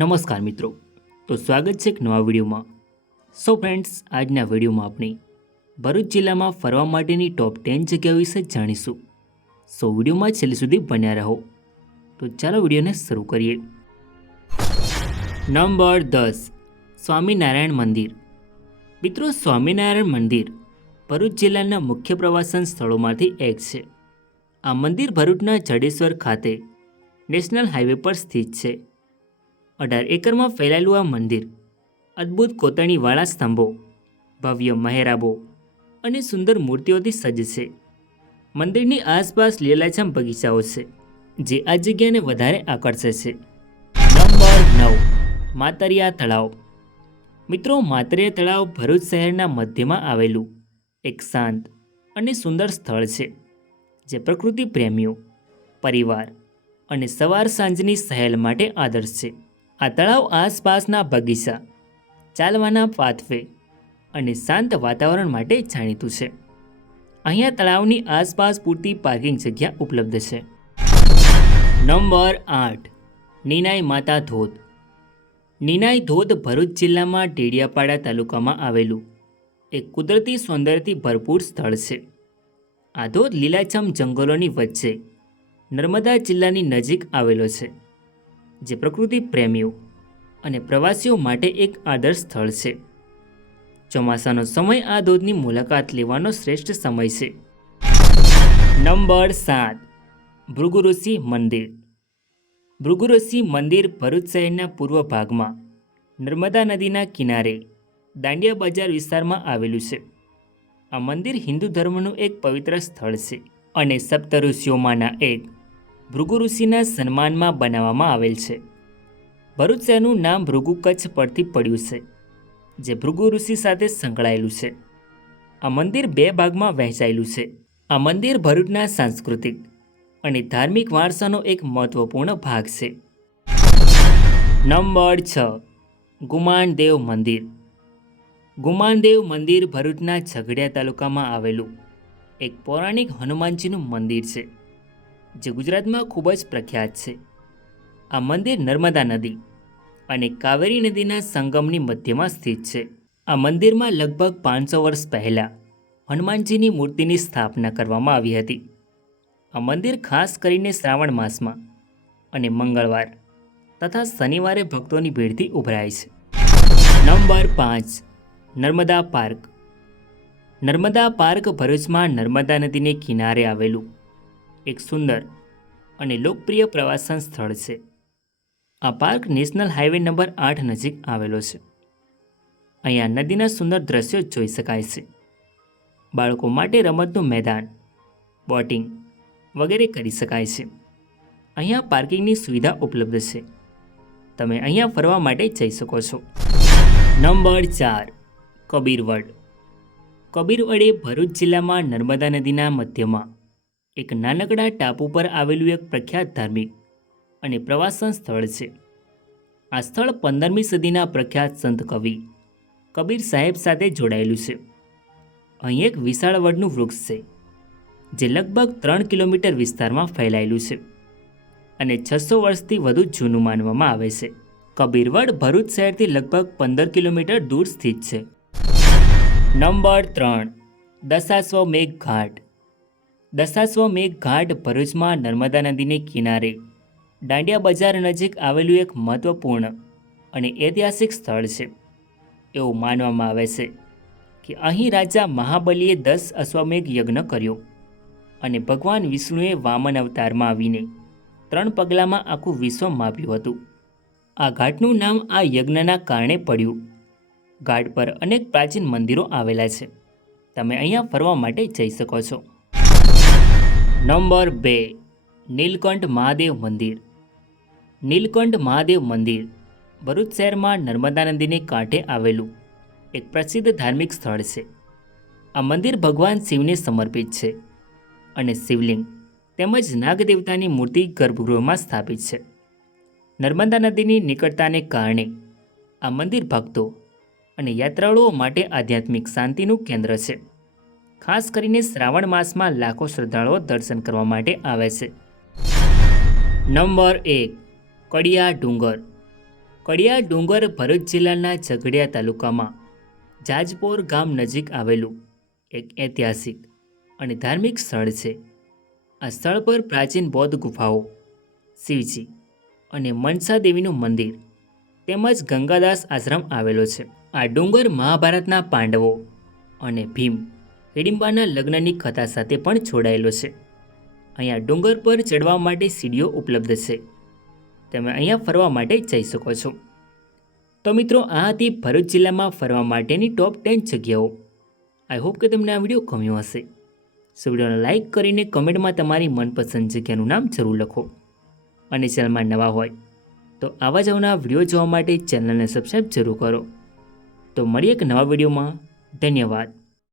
નમસ્કાર મિત્રો, તો સ્વાગત છે એક નવા વિડીયોમાં. સો ફ્રેન્ડ્સ, આજના વિડીયોમાં આપણે ભરૂચ જિલ્લામાં ફરવા માટેની ટોપ 10 જગ્યાઓ વિશે જાણીશું. સો વિડીયોમાં છેલ્લે સુધી બન્યા રહો. તો ચાલો વિડીયોને શરૂ કરીએ. નંબર 10, સ્વામિનારાયણ મંદિર. મિત્રો, સ્વામિનારાયણ મંદિર ભરૂચ જિલ્લાના મુખ્ય પ્રવાસન સ્થળોમાંથી એક છે. આ મંદિર ભરૂચના જડેશ્વર ખાતે નેશનલ હાઈવે પર સ્થિત છે. 18 એકરમાં ફેલાયેલું આ મંદિર અદ્ભુત કોતરણીવાળા સ્તંભો, ભવ્ય મહેરાબો અને સુંદર મૂર્તિઓથી સજ્જ છે. મંદિરની આસપાસ લીલાછમ બગીચાઓ છે, જે આ જગ્યાને વધારે આકર્ષે છે. નંબર 9, માતરિયા તળાવ. મિત્રો, માતરિયા તળાવ ભરૂચ શહેરના મધ્યમાં આવેલું એક શાંત અને સુંદર સ્થળ છે, જે પ્રકૃતિ પ્રેમીઓ, પરિવાર અને સવાર સાંજની સહેલ માટે આદર્શ છે. આ તળાવ આસપાસના બગીચા, ચાલવાના પાથવે અને શાંત વાતાવરણ માટે જાણીતું છે. અહીંયા તળાવની આસપાસ પૂરતી પાર્કિંગ જગ્યા ઉપલબ્ધ છે. નંબર 8, નિનાઈ માતા ધોધ. નિનાઈ ધોધ ભરૂચ જિલ્લામાં ડેડિયાપાડા તાલુકામાં આવેલું એક કુદરતી સૌંદર્યથી ભરપૂર સ્થળ છે. આ ધોધ લીલાછમ જંગલોની વચ્ચે નર્મદા જિલ્લાની નજીક આવેલો છે, જે પ્રકૃતિ પ્રેમીઓ અને પ્રવાસીઓ માટે એક આદર્શ સ્થળ છે. ચોમાસાનો સમય આ ધોધની મુલાકાત લેવાનો શ્રેષ્ઠ સમય છે. નંબર 7, ભૃગુઋષિ મંદિર. ભૃગુઋષિ મંદિર ભરૂચ શહેરના પૂર્વ ભાગમાં નર્મદા નદીના કિનારે દાંડિયા બજાર વિસ્તારમાં આવેલું છે. આ મંદિર હિન્દુ ધર્મનું એક પવિત્ર સ્થળ છે અને સપ્તઋષિઓમાંના એક ભૃગુ ઋષિના સન્માનમાં બનાવવામાં આવેલ છે. ભરૂચ શહેરનું નામ ભૃગુ કચ્છ પરથી પડ્યું છે, જે ભૃગુ ઋષિ સાથે સંકળાયેલું છે. આ મંદિર 2 ભાગમાં વહેંચાયેલું છે. આ મંદિર ભરૂચના સાંસ્કૃતિક અને ધાર્મિક વારસાનો એક મહત્વપૂર્ણ ભાગ છે. નંબર 6, ગુમાનદેવ મંદિર. ગુમાનદેવ મંદિર ભરૂચના ઝઘડિયા તાલુકામાં આવેલું એક પૌરાણિક હનુમાનજીનું મંદિર છે, જે ગુજરાતમાં ખૂબ જ પ્રખ્યાત છે. આ મંદિર નર્મદા નદી અને કાવેરી નદીના સંગમની મધ્યમાં સ્થિત છે. આ મંદિરમાં લગભગ 500 વર્ષ પહેલાં હનુમાનજીની મૂર્તિની સ્થાપના કરવામાં આવી હતી. આ મંદિર ખાસ કરીને શ્રાવણ માસમાં અને મંગળવાર તથા શનિવારે ભક્તોની ભીડથી ઉભરાય છે. Number 5, Narmada park. Narmada park ભરૂચમાં નર્મદા નદીને કિનારે આવેલું એક સુંદર અને લોકપ્રિય પ્રવાસન સ્થળ છે. આ પાર્ક નેશનલ હાઈવે નંબર 8 નજીક આવેલો છે. અહીંયા નદીના સુંદર દ્રશ્યો જોઈ શકાય છે. બાળકો માટે રમતનું મેદાન, બોટિંગ વગેરે કરી શકાય છે. અહીંયા પાર્કિંગની સુવિધા ઉપલબ્ધ છે. તમે અહીંયા ફરવા માટે જઈ શકો છો. નંબર 4, કબીરવડ. કબીરવડ એ ભરૂચ જિલ્લામાં નર્મદા નદીના મધ્યમાં એક નાનકડા ટાપુ પર આવેલું એક પ્રખ્યાત ધાર્મિક અને પ્રવાસન સ્થળ છે. આ સ્થળ 15મી સદીના પ્રખ્યાત સંત કવિ કબીર સાહેબ સાથે જોડાયેલું છે. અહીં એક વિશાળ વડનું વૃક્ષ છે, જે લગભગ 3 કિલોમીટર વિસ્તારમાં ફેલાયેલું છે અને 600 વર્ષથી વધુ જૂનું માનવામાં આવે છે. કબીરવડ ભરૂચ શહેરથી લગભગ 15 કિલોમીટર દૂર સ્થિત છે. નંબર 3, દશાશ્વમેઘ ઘાટ. દશાશ્વમેઘ ઘાટ ભરૂચમાં નર્મદા નદીને કિનારે દાંડિયા બજાર નજીક આવેલું એક મહત્વપૂર્ણ અને ઐતિહાસિક સ્થળ છે. એવું માનવામાં આવે છે કે અહીં રાજા મહાબલીએ 10 અશ્વમેઘ યજ્ઞ કર્યો અને ભગવાન વિષ્ણુએ વામન અવતારમાં આવીને 3 પગલામાં આખું વિશ્વ માપ્યું હતું. આ ઘાટનું નામ આ યજ્ઞના કારણે પડ્યું. ઘાટ પર અનેક પ્રાચીન મંદિરો આવેલા છે. તમે અહીંયા ફરવા માટે જઈ શકો છો. નંબર 2, નીલકંઠ મહાદેવ મંદિર. નીલકંઠ મહાદેવ મંદિર ભરૂચ શહેરમાં નર્મદા નદીને કાંઠે આવેલું એક પ્રસિદ્ધ ધાર્મિક સ્થળ છે. આ મંદિર ભગવાન શિવને સમર્પિત છે અને શિવલિંગ તેમજ નાગદેવતાની મૂર્તિ ગર્ભગૃહમાં સ્થાપિત છે. નર્મદા નદીની નિકટતાને કારણે આ મંદિર ભક્તો અને યાત્રાળુઓ માટે આધ્યાત્મિક શાંતિનું કેન્દ્ર છે. ખાસ કરીને શ્રાવણ માસમાં લાખો શ્રદ્ધાળુઓ દર્શન કરવા માટે આવે છે. નંબર 1, કડિયા ડુંગર. કડિયા ડુંગર ભરૂચ જિલ્લાના ઝઘડિયા તાલુકામાં જાજપોર ગામ નજીક આવેલું એક ઐતિહાસિક અને ધાર્મિક સ્થળ છે. આ સ્થળ પર પ્રાચીન બૌદ્ધ ગુફાઓ, શિવજી અને મનસા દેવીનું મંદિર તેમજ ગંગાદાસ આશ્રમ આવેલો છે. આ ડુંગર મહાભારતના પાંડવો અને ભીમ હિડિંબાના લગ્નની કથા સાથે પણ જોડાયેલો છે. અહીંયા ડુંગર પર ચડવા માટે સીડીઓ ઉપલબ્ધ છે. તમે અહીંયા ફરવા માટે જઈ શકો છો. તો મિત્રો, આ હતી ભરૂચ જિલ્લામાં ફરવા માટેની ટોપ 10 જગ્યાઓ. આઈ હોપ કે તમને આ વિડીયો ગમ્યો હશે. સો વિડીયોને લાઇક કરીને કમેન્ટમાં તમારી મનપસંદ જગ્યાનું નામ જરૂર લખો. અને ચેનલમાં નવા હોય તો આવા જ અવનવા વિડીયો જોવા માટે ચેનલને સબસ્ક્રાઈબ જરૂર કરો. તો મળીએ એક નવા વિડીયોમાં. ધન્યવાદ.